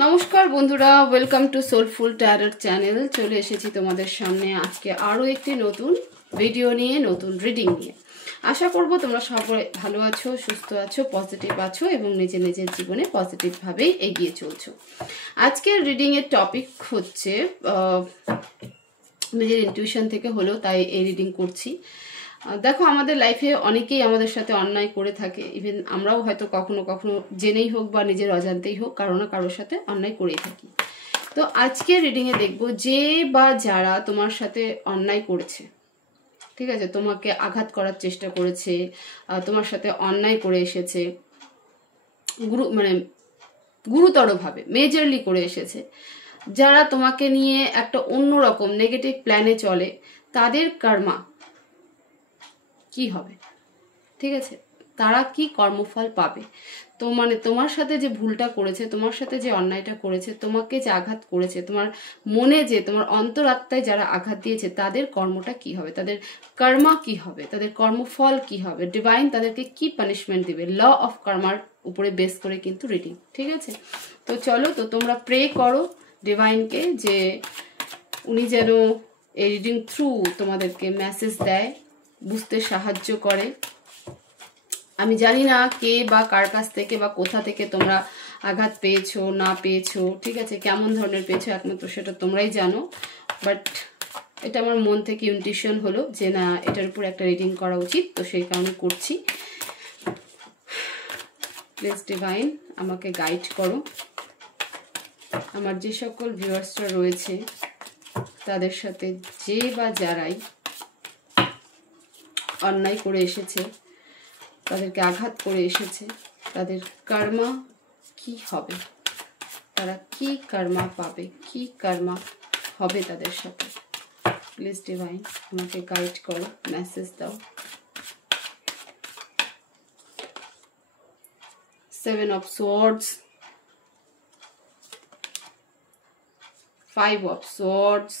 নমস্কার বন্ধুরা, welcome to soulful tarot channel. চলে এসেছি তোমাদের সামনে আজকে আরও একটি নতুন ভিডিও নিয়ে, নতুন রিডিং নিয়ে। আশা করব তোমরা সবাই ভালো আছো, সুস্থ আছো, পজিটিভ আছো এবং নিজের নিজের জীবনে পজিটিভভাবেই এগিয়ে চলছো। আজকের রিডিংয়ের টপিক হচ্ছে নিজের ইনটিউশন থেকে হলো, তাই এই রিডিং করছি। দেখো, আমাদের লাইফে অনেকেই আমাদের সাথে অন্যায় করে থাকে। ইভেন আমরাও হয়তো কখনো কখনো জেনেই হোক বা নিজের অজান্তেই হোক কারো না কারোর সাথে অন্যায় করেই থাকি। তো আজকে রিডিংয়ে দেখবো যে বা যারা তোমার সাথে অন্যায় করেছে, ঠিক আছে, তোমাকে আঘাত করার চেষ্টা করেছে, তোমার সাথে অন্যায় করে এসেছে, গুরুতরভাবে মেজরলি করে এসেছে, যারা তোমাকে নিয়ে একটা অন্যরকম নেগেটিভ প্ল্যানে চলে, তাদের কর্মা কি হবে, ঠিক আছে, তারা কি কর্মফল পাবে। তো তোমার সাথে যে ভুলটা করেছে, তোমার সাথে যে অন্যায়টা করেছে, তোমাকে যে আঘাত করেছে, তোমার মনে যে, তোমার অন্তরাত্মায় যারা আঘাত দিয়েছে, তাদের কর্মটা কি হবে, তাদের কর্মা কি হবে, তাদের কর্মফল কি হবে, ডিভাইন তাদেরকে কি পানিশমেন্ট দিবে। ল অফ কর্মার উপরে বেস করে কিন্তু রিডিং, ঠিক আছে। তো চলো, তো তোমরা প্রে করো ডিভাইনকে যে উনি যেন এই রিডিং থ্রু তোমাদেরকে মেসেজ দেয়, বুঝতে সাহায্য করে। আমি জানি না কে বা কার কাছ থেকে বা কোথা থেকে তোমরা আঘাত পেয়েছো না পেয়েছো, ঠিক আছে, কেমন ধরনের পেয়েছো একমাত্র সেটা তোমরাই জানো। বাট এটা আমার মন থেকে ইনটিউশন হলো যে না, এটার উপর একটা রিডিং করা উচিত, তো সেই কারণে করছি। প্লিজ ডিভাইন আমাকে গাইড করো। আমার যে সকল ভিউয়ার্সরা রয়েছে তাদের সাথে যে বা যারাই অন্যায় করে এসেছে, তাদেরকে আঘাত করে এসেছে, তাদের কর্মা কি হবে, তারা কি কর্মা পাবে, কি কর্মা হবে তাদের সাথে। প্লিজ ডিভাইন আমাকে গাইড করো, মেসেজ দাও। 7 of swords, 5 of swords,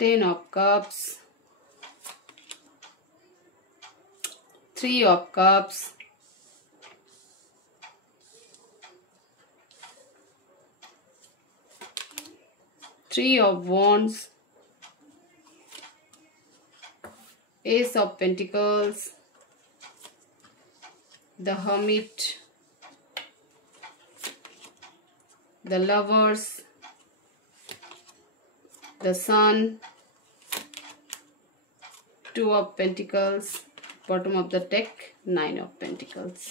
10 of cups, 3 of cups, 3 of wands, Ace of pentacles, the hermit, the lovers, the sun, 2 of pentacles, bottom of the deck, 9 of pentacles.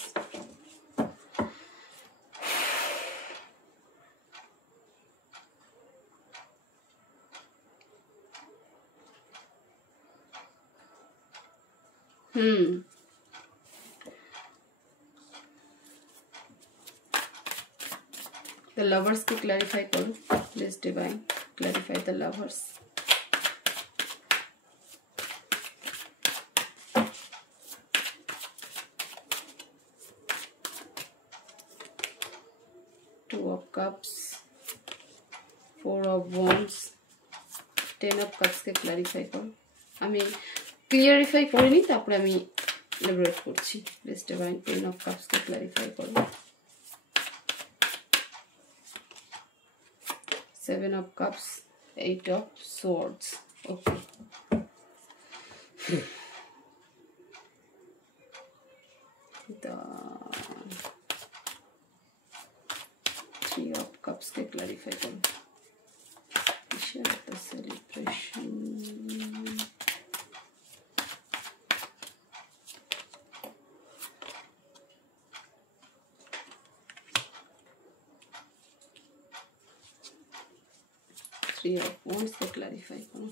The lovers को clarify करो, please divine clarify the lovers. Two of cups, 4 of wands, 10 of cups के clarify करो। আমি clarify করে নিই, তারপরে আমি liberate করছি। Please divine 10 of cups K clarify করো। 7 of cups, 8 of swords. Okay. The 3 of cups के क्लैरिफाई करो। The celebration. Three of wands को क्लैरिफाई करो।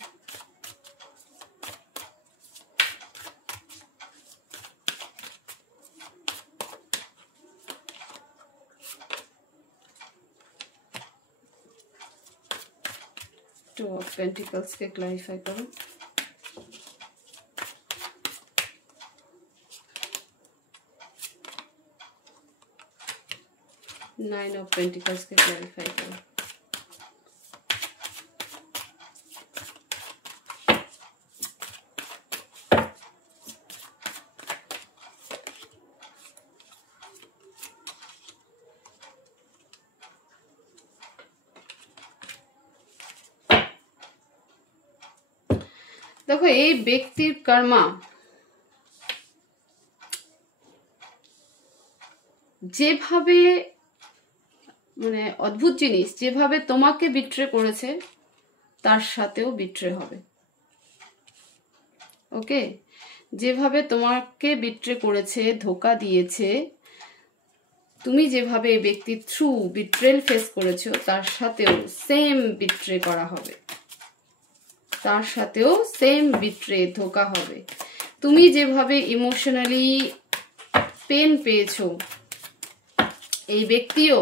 Two of pentacles के क्लैरिफाई करो। Nine of pentacles के क्लैरिफाई करो। দেখো এই ব্যক্তির কর্মা যেভাবে মানে অদ্ভুত জিনিস, যেভাবে তোমাকে বিট্রে করেছে তার সাথেও বিট্রে হবে। ওকে, যেভাবে তোমাকে বিট্রে করেছে, ধোকা দিয়েছে, তুমি যেভাবে এই ব্যক্তির থ্রু বিট্রেল ফেস করেছো তার সাথেও সেম বিট্রে করা হবে, তার সাথেও সেম বিট্রে, ধোকা হবে। তুমি যেভাবে ইমোশনালি পেন পেয়েছো, এই ব্যক্তিও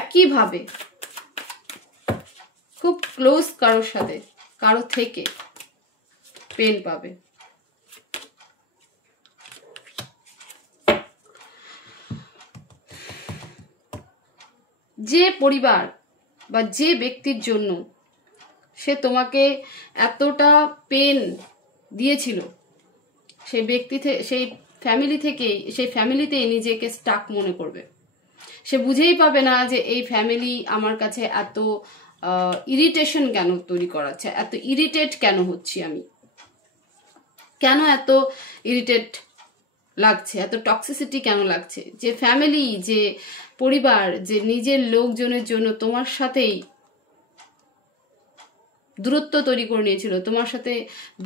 একইভাবে খুব ক্লোজ কারোর সাথে, কারো থেকে পেন পাবে। যে পরিবার বা যে ব্যক্তির জন্য সে তোমাকে এতটা পেন দিয়েছিল, সেই ব্যক্তি সেই ফ্যামিলি থেকেই, সেই ফ্যামিলিতেই নিজেকে স্টাক মনে করবে। সে বুঝেই পাবে না যে এই ফ্যামিলি আমার কাছে এত ইরিটেশন কেন তৈরি করাচ্ছে, এত ইরিটেট কেন হচ্ছি আমি, কেন এত ইরিটেট লাগছে, এত টক্সিসিটি কেন লাগছে। যে ফ্যামিলি, যে পরিবার, যে নিজের লোকজনের জন্য তোমার সাথেই দূরত্ব তৈরি করে নিয়েছিল, তোমার সাথে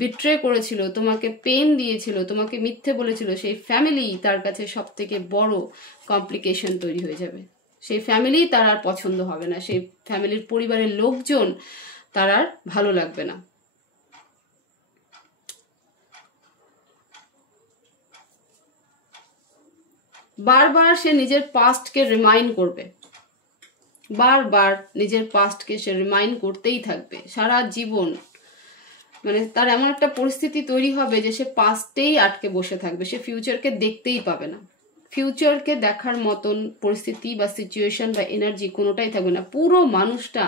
বিট্রে করেছিল, তোমাকে পেন দিয়েছিল, তোমাকে মিথ্যে বলেছিল, সেই ফ্যামিলি তার কাছে সব থেকে বড় কমপ্লিকেশন তৈরি হয়ে যাবে। সেই ফ্যামিলি তার আর পছন্দ হবে না, সেই ফ্যামিলির পরিবারের লোকজন তার আর ভালো লাগবে না। বারবার সে নিজের পাস্টকে রিমাইন্ড করবে, বারবার নিজের পাস্টকে সে রিমাইন্ড করতেই থাকবে সারা জীবন। মানে তার এমন একটা পরিস্থিতি তৈরি হবে যে সে পাস্টেই আটকে বসে থাকবে, সে ফিউচারকে দেখতেই পাবে না। ফিউচারকে দেখার মতন পরিস্থিতি বা সিচুয়েশন বা এনার্জি কোনোটাই থাকবে না। পুরো মানুষটা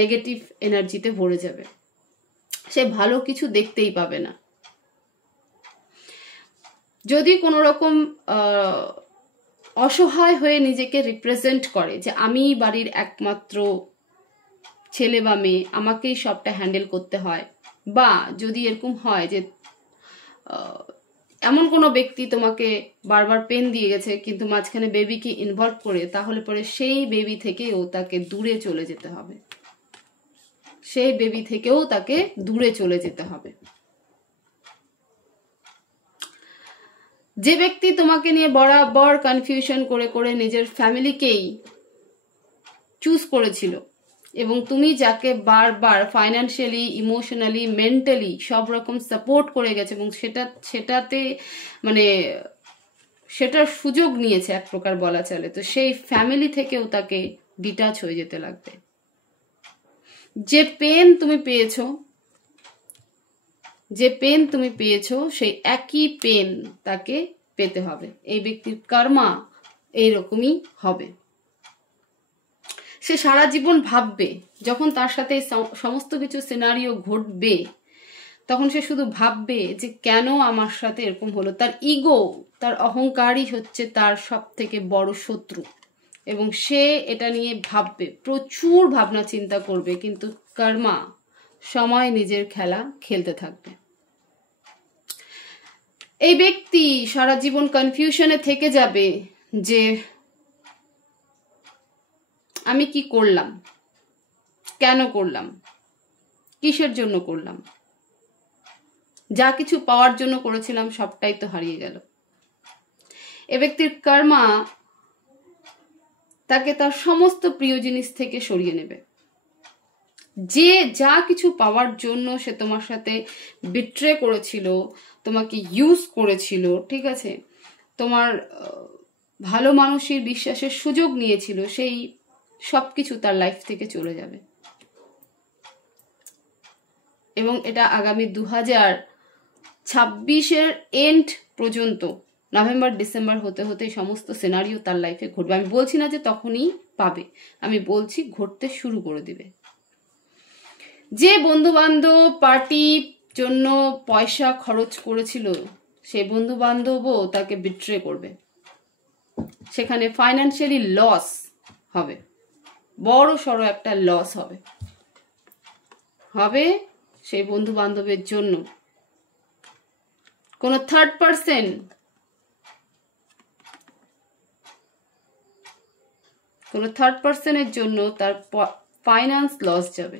নেগেটিভ এনার্জিতে ভরে যাবে, সে ভালো কিছু দেখতেই পাবে না। যদি কোনো রকম অসহায় হয়ে নিজেকে রিপ্রেজেন্ট করে যে আমি বাড়ির একমাত্র ছেলে বা মেয়ে, আমাকেই সবটা হ্যান্ডেল করতে হয়, বা যদি এরকম হয় যে এমন কোনো ব্যক্তি তোমাকে বারবার পেন দিয়ে গেছে কিন্তু মাঝখানে বেবিকে ইনভলভ করে, তাহলে পরে সেই বেবি থেকেও তাকে দূরে চলে যেতে হবে, সেই বেবি থেকেও তাকে দূরে চলে যেতে হবে। যে ব্যক্তি তোমাকে নিয়ে বরাবর কনফিউশন করে করে নিজের ফ্যামিলিকেই চুজ করেছিল, এবং তুমি যাকে বারবার ফাইন্যান্সিয়ালি, ইমোশনালি, মেন্টালি সব রকম সাপোর্ট করে গেছে, এবং সেটাতে মানে সেটার সুযোগ নিয়েছে এক প্রকার বলা চলে, তো সেই ফ্যামিলি থেকেও তাকে ডিটাচ হয়ে যেতে লাগবে। যে পেন তুমি পেয়েছো, যে পেন তুমি পেয়েছো, সেই একই পেন তাকে পেতে হবে। এই ব্যক্তির কর্মা এইরকমই হবে। সে সারা জীবন ভাববে, যখন তার সাথে সমস্ত কিছু সিনারিও ঘটবে, তখন সে শুধু ভাববে যে কেন আমার সাথে এরকম হলো। তার ইগো, তার অহংকারই হচ্ছে তার সব থেকে বড় শত্রু, এবং সে এটা নিয়ে ভাববে, প্রচুর ভাবনা চিন্তা করবে, কিন্তু কর্মা সময় নিজের খেলা খেলতে থাকবে। এই ব্যক্তি সারা জীবন কনফিউশনে থেকে যাবে যে আমি কি করলাম, কেন করলাম, কিসের জন্য করলাম, যা কিছু পাওয়ার জন্য করেছিলাম সবটাই তো হারিয়ে গেল। এ ব্যক্তির কর্মা তাকে তার সমস্ত প্রিয় জিনিস থেকে সরিয়ে নেবে। যে যা কিছু পাওয়ার জন্য সে তোমার সাথে বিট্রে করেছিল, তোমাকে ইউজ করেছিল, ঠিক আছে, তোমার ভালো মানুষের বিশ্বাসের সুযোগ নিয়েছিল, সেই সবকিছু তার লাইফ থেকে চলে যাবে। এবং এটা আগামী 2026-এর এন্ড পর্যন্ত, নভেম্বর ডিসেম্বর হতে হতে সমস্ত সিনারিও তার লাইফে ঘটবে। আমি বলছি না যে তখনই পাবে, আমি বলছি ঘটতে শুরু করে দিবে। যে বন্ধু বান্ধব পার্টির জন্য পয়সা খরচ করেছিল, সেই বন্ধু বান্ধবও তাকে বিট্রে করবে। সেখানে ফাইন্যান্সিয়ালি লস হবে, বড় সড়ো একটা লস হবে। হবে সেই বন্ধু বান্ধবের জন্য। কোনো থার্ড পার্সনের জন্য তার ফাইন্যান্স লস যাবে।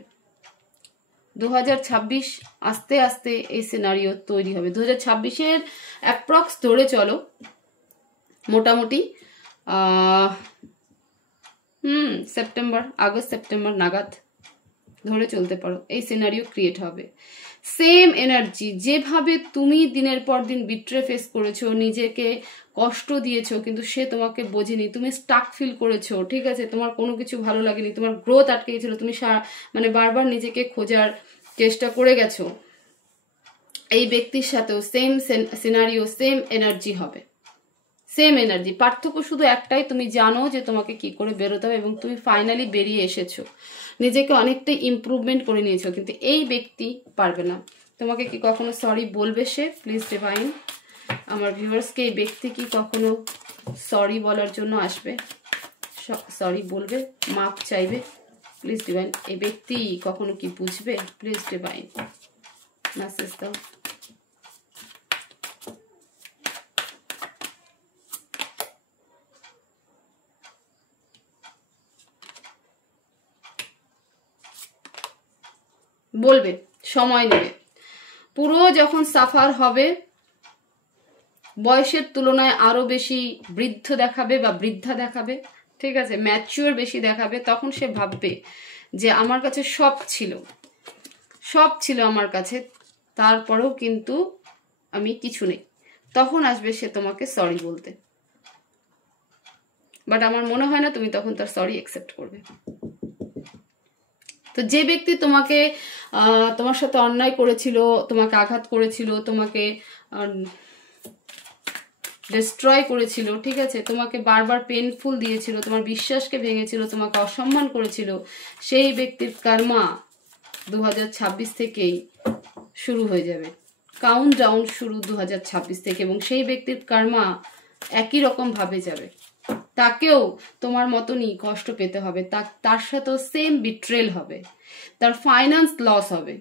2026 আস্তে আস্তে এই সিনারিও তৈরি হবে। 2026-এর অ্যাপ্রক্স ধরে চলো, মোটামুটি আগস্ট সেপ্টেম্বর নাগাদ ধরে চলতে পারো, এই সিনারিও ক্রিয়েট হবে। সেম এনার্জি, যেভাবে তুমি দিনের পর দিন বিট্রে ফেস করেছো, নিজেকে কষ্ট দিয়েছো, কিন্তু সে তোমাকে বোঝেনি, তুমি স্টাক ফিল করেছো, ঠিক আছে, তোমার কোনো কিছু ভালো লাগেনি, তোমার গ্রোথ আটকে গেছিল, তুমি মানে বারবার নিজেকে খোঁজার চেষ্টা করে গেছো, এই ব্যক্তির সাথেও সেম সিনারিও, সেম এনার্জি হবে, সেম এনার্জি। পার্থক্য শুধু একটাই, তুমি জানো যে তোমাকে কি করে বেরোতে হবে এবং তুমি ফাইনালি বেরিয়ে এসেছো, নিজেকে অনেকটাই ইমপ্রুভমেন্ট করে নিয়েছো, কিন্তু এই ব্যক্তি পারবে না। তোমাকে কি কখনো সরি বলবে সে? প্লিজ ডিভাইন, আমার ভিউয়ার্সকে এই ব্যক্তি কি কখনো সরি বলার জন্য আসবে, সরি বলবে, মাপ চাইবে? প্লিজ ডিভাইন, এই ব্যক্তি কখনো কি বুঝবে? প্লিজ ডিভাইন মেসেজ দাও। বলবে, সময় নেবে, পুরো যখন সাফার হবে, বয়সের তুলনায় আরো বেশি বৃদ্ধ দেখাবে বা বৃদ্ধা দেখাবে, ঠিক আছে, ম্যাচিওর বেশি দেখাবে, তখন সে ভাববে যে আমার কাছে সব ছিল আমার কাছে, তারপরেও কিন্তু আমি কিছু নেই। তখন আসবে সে তোমাকে সরি বলতে, বাট আমার মনে হয় না তুমি তখন তার সরি অ্যাকসেপ্ট করবে। তো যে ব্যক্তি তোমার সাথে অন্যায় করেছিল, তোমাকে আঘাত করেছিল, তোমাকে ডিস্ট্রয় করেছিল, ঠিক আছে, তোমাকে বারবার পেনফুল দিয়েছিল, তোমার বিশ্বাসকে ভেঙেছিল, তোমাকে অসম্মান করেছিল, সেই ব্যক্তির কর্মা 2026 থেকেই শুরু হয়ে যাবে। কাউন্ট ডাউন শুরু 2026 থেকে, এবং সেই ব্যক্তির কর্মা একই রকম ভাবে যাবে। তাকেও তোমার মতনই কষ্ট পেতে হবে, তার সাথেও সেম বিট্রেল হবে, তার ফাইন্যান্স লস হবে।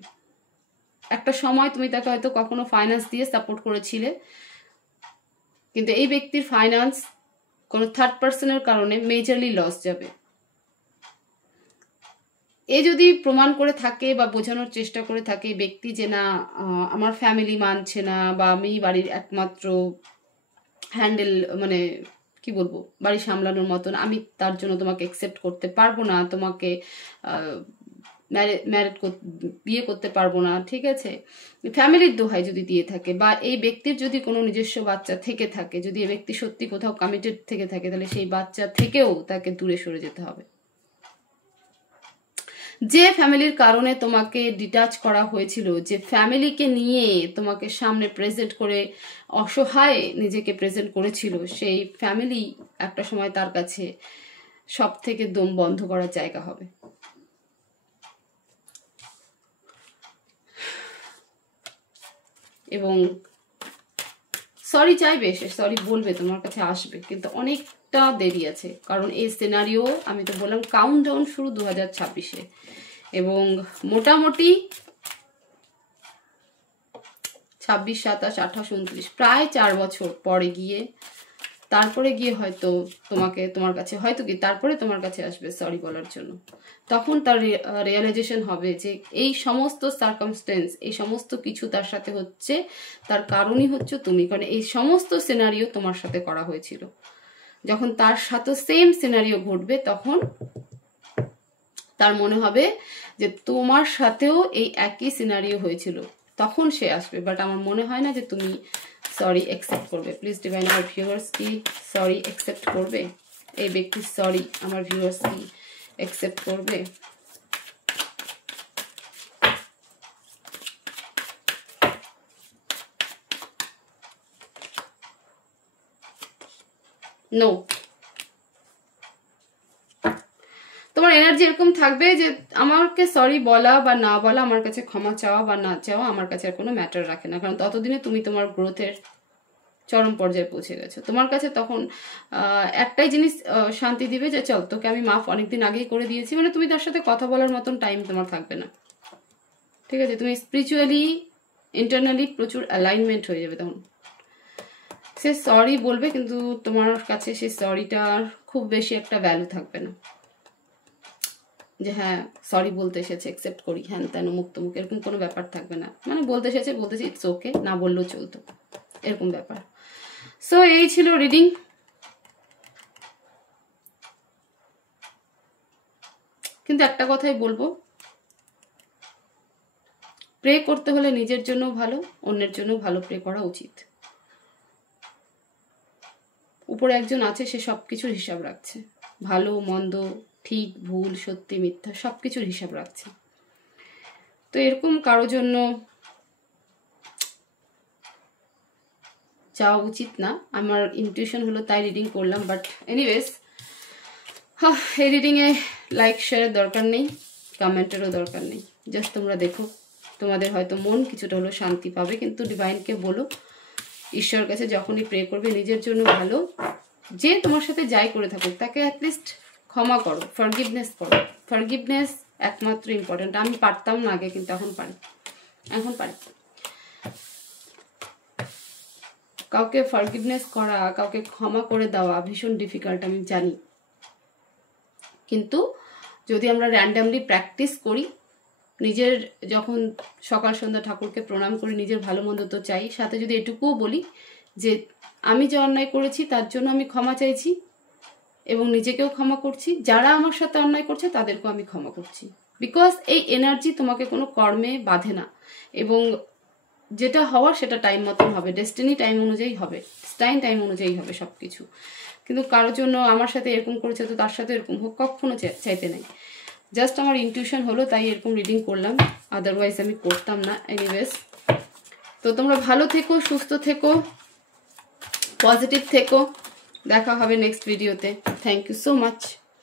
একটা সময় তুমি তাকে হয়তো কখনো ফাইন্যান্স দিয়ে সাপোর্ট করেছিলে, কিন্তু এই ব্যক্তির ফাইন্যান্স কোনো থার্ড পার্সনের কারণে মেজরলি লস যাবে। এ যদি প্রমাণ করে থাকে বা বোঝানোর চেষ্টা করে থাকে ব্যক্তি যে না আমার ফ্যামিলি মানছে না, বা আমি বাড়ির একমাত্র হ্যান্ডেল, মানে কি বলবো, বাড়ি সামলানোর মতন, আমি তার জন্য তোমাকে অ্যাকসেপ্ট করতে পারবো না, তোমাকে বিয়ে করতে পারবো না, ঠিক আছে, ফ্যামিলির দোহাই যদি দিয়ে থাকে, বা এই ব্যক্তির যদি কোনো নিজস্ব বাচ্চা থেকে থাকে, যদি এই ব্যক্তি সত্যি কোথাও কমিটেড থেকে থাকে, তাহলে সেই বাচ্চা থেকেও তাকে দূরে সরে যেতে হবে। যে ফ্যামিলির কারণে তোমাকে ডিটাচ করা হয়েছিল, যে ফ্যামিলিকে নিয়ে তোমাকে সামনে প্রেজেন্ট করে অসহায় নিজেকে প্রেজেন্ট করেছিল, সেই ফ্যামিলি একটা সময় তার কাছে সব থেকে দম বন্ধ করার জায়গা হবে। এবং সরি চাইবে, সে সরি বলবে, তোমার কাছে আসবে, কিন্তু অনেকটা দেরি আছে, কারণ এই সিনারিও আমি তো বললাম কাউন্ট ডাউন শুরু 2026-এ, এবং মোটামুটি 26, 27, 28, 29 প্রায় 4 বছর পরে গিয়ে তারপরে গিয়ে হয়তো তোমার কাছে হয়তো কি তারপরে তোমার কাছে আসবে সরি বলার জন্য। তখন তার রিয়েলাইজেশন হবে যে এই সমস্ত সার্কামস্টেন্স, এই সমস্ত কিছু তার সাথে হচ্ছে, তার কারণই হচ্ছে তুমি, কারণ এই সমস্ত সিনারিও তোমার সাথে করা হয়েছিল। যখন তার সাথে সেম সিনারিও ঘটবে, তখন তার মনে হবে যে তোমার সাথেও এই একই সিনারিও হয়েছিল, তখন সে আসবে। বাট আমার মনে হয় না যে তুমি সরি অ্যাকসেপ্ট করবে। প্লিজ ডিভাইন, আমার ভিউয়ার্স কি সরি অ্যাকসেপ্ট করবে? এই ব্যক্তির সরি আমার ভিউয়ার্স কি অ্যাকসেপ্ট করবে? নো, তোমার এনার্জি এরকম থাকবে যে আমাকে সরি বলা বা না বলা, আমার কাছে ক্ষমা চাওয়া বা না চাওয়া আমার কাছে আর কোনো ম্যাটার রাখে না, কারণ ততদিনে তুমি তোমার গ্রোথের চরম পর্যায়ে পৌঁছে গেছো। তোমার কাছে তখন একটাই জিনিস শান্তি দিবে যে চল তোকে আমি মাফ অনেকদিন আগেই করে দিয়েছি, মানে তুমি তার সাথে কথা বলার মতন টাইম তোমার থাকবে না। ঠিক আছে? তুমি স্পিরিচুয়ালি ইন্টারনালি প্রচুর অ্যালাইনমেন্ট হয়ে যাবে তখন। সে সরি বলবে, কিন্তু তোমার কাছে সেই সরিটার খুব বেশি একটা ভ্যালু থাকবে না, যে হ্যাঁ সরি বলতে এসেছে, অ্যাকসেপ্ট করি, হ্যান তেন মুখ তমুক, এরকম কোনো ব্যাপার থাকবে না। মানে বলতে এসেছে, বলতেছি, ইটস ওকে, না বললেও চলতো, এরকম ব্যাপার। সো এই ছিল রিডিং। কিন্তু একটা কথাই বলবো, প্রে করতে হলে নিজের জন্য ভালো, অন্যের জন্য ভালো প্রে করা উচিত। উপরে একজন আছে, সে সবকিছুর হিসাব রাখছে, ভালো মন্দ, ঠিক ভুল, সত্যি মিথ্যা, সবকিছুর হিসাব রাখছে। তো এরকম কারোর জন্য চাওয়া উচিত না। আমার ইনটিউশন হলো তাই রিডিং করলাম। বাট এনিওয়েজ, এই রিডিংয়ে লাইক শেয়ারের দরকার নেই, কমেন্টেরও দরকার নেই। জাস্ট তোমরা দেখো, তোমাদের হয়তো মন কিছুটা হলো শান্তি পাবে। কিন্তু ডিভাইনকে বলো, ঈশ্বরের কাছে যখনই প্রে করবে, নিজের জন্য ভালো, যে তোমার সাথে যাই করে থাকুক তাকে অ্যাটলিস্ট ক্ষমা করো, ফরগিভনেস করো। ফরগিভনেস একমাত্র ইম্পর্টেন্ট। আমি পারতাম না আগে, কিন্তু এখন পারি, এখন পারি। কাউকে ফরগিভনেস করা, কাউকে ক্ষমা করে দেওয়া ভীষণ ডিফিকাল্ট, আমি জানি। কিন্তু যদি আমরা র্যান্ডামলি প্র্যাকটিস করি, নিজের যখন সকাল সন্ধ্যা ঠাকুরকে প্রণাম করি, নিজের ভালো মন্দ তো চাই, সাথে যদি এটুকুও বলি যে আমি যে অন্যায় করেছি তার জন্য আমি ক্ষমা চাইছি এবং নিজেকেও ক্ষমা করছি, যারা আমার সাথে অন্যায় করছে তাদেরকেও আমি ক্ষমা করছি। বিকজ এই এনার্জি তোমাকে কোনো কর্মে বাঁধে না, এবং যেটা হওয়ার সেটা টাইম মতন হবে, ডেস্টিনি টাইম অনুযায়ী হবে, টাইম অনুযায়ী হবে সবকিছু। কিন্তু কারোর জন্য আমার সাথে এরকম করেছে তো তার সাথে এরকম হোক, কখনো চাইতে নাই। জাস্ট আমার ইনটিউশন হলো তাই এরকম রিডিং করলাম, আদারওয়াইজ আমি করতাম না। এনিওয়েজ, তো তোমরা ভালো থেকো, সুস্থ থেকো, পজিটিভ থেকো। দেখা হবে নেক্সট ভিডিওতে। Thank you so much.